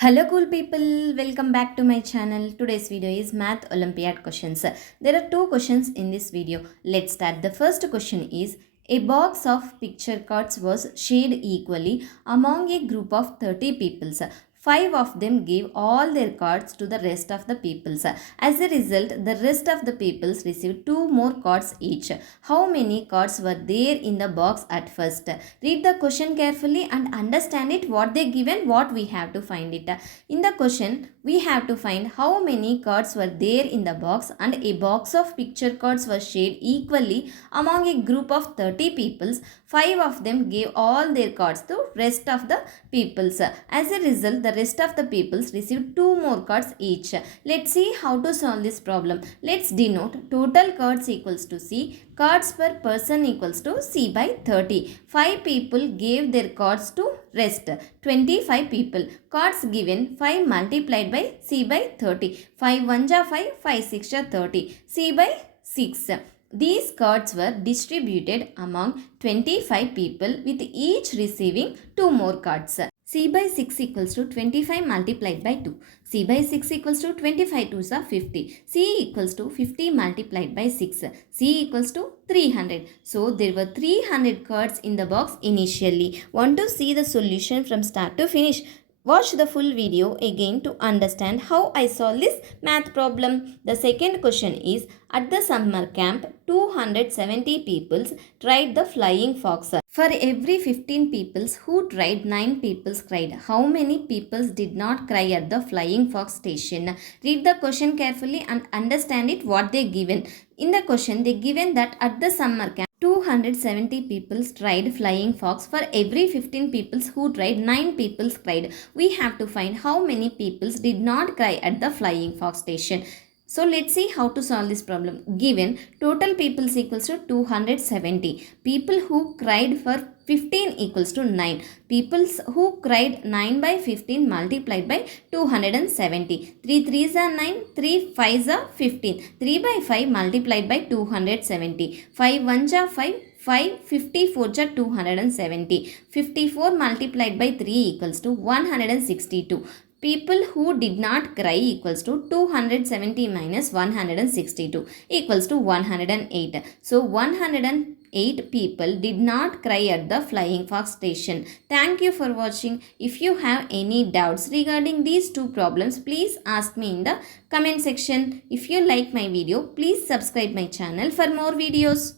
Hello cool people, welcome back to my channel. Today's video is Math Olympiad questions. There are two questions in this video. Let's start. The first question is, a box of picture cards was shared equally among a group of 30 people. Five of them gave all their cards to the rest of the peoples. As a result, the rest of the peoples received two more cards each. How many cards were there in the box at first? Read the question carefully and understand it. What they given, what we have to find it. In the question, we have to find how many cards were there in the box, and a box of picture cards was shared equally among a group of 30 peoples. Five of them gave all their cards to rest of the peoples. As a result, the rest of the peoples received two more cards each. Let's see how to solve this problem. Let's denote total cards equals to C. Cards per person equals to C by 30. 5 people gave their cards to rest. 25 people. Cards given 5 multiplied by C by 30. 5 1 ja 5, 5 6 ja 30. C by 6. These cards were distributed among 25 people with each receiving 2 more cards. C by 6 equals to 25 multiplied by 2. C by 6 equals to 25 2s are 50. C equals to 50 multiplied by 6. C equals to 300. So there were 300 cards in the box initially. Want to see the solution from start to finish? Watch the full video again to understand how I solve this math problem. The second question is, at the summer camp, 270 people tried the flying fox. For every 15 people who tried, 9 people cried. How many people did not cry at the flying fox station? Read the question carefully and understand it, what they given. In the question, they given that at the summer camp, 270 people tried flying fox. For every 15 people who tried, 9 people cried. We have to find how many people did not cry at the flying fox station. So let's see how to solve this problem. Given total peoples equals to 270. People who cried for 15 equals to 9. People who cried 9 by 15 multiplied by 270. 3 3s are 9, 3 5s are 15. 3 by 5 multiplied by 270. 5 1s are 5. 5 54 ja 270. 54 multiplied by 3 equals to 162. People who did not cry equals to 270 minus 162 equals to 108. So 108 people did not cry at the flying fox station. Thank you for watching. If you have any doubts regarding these two problems, please ask me in the comment section. If you like my video, please subscribe my channel for more videos.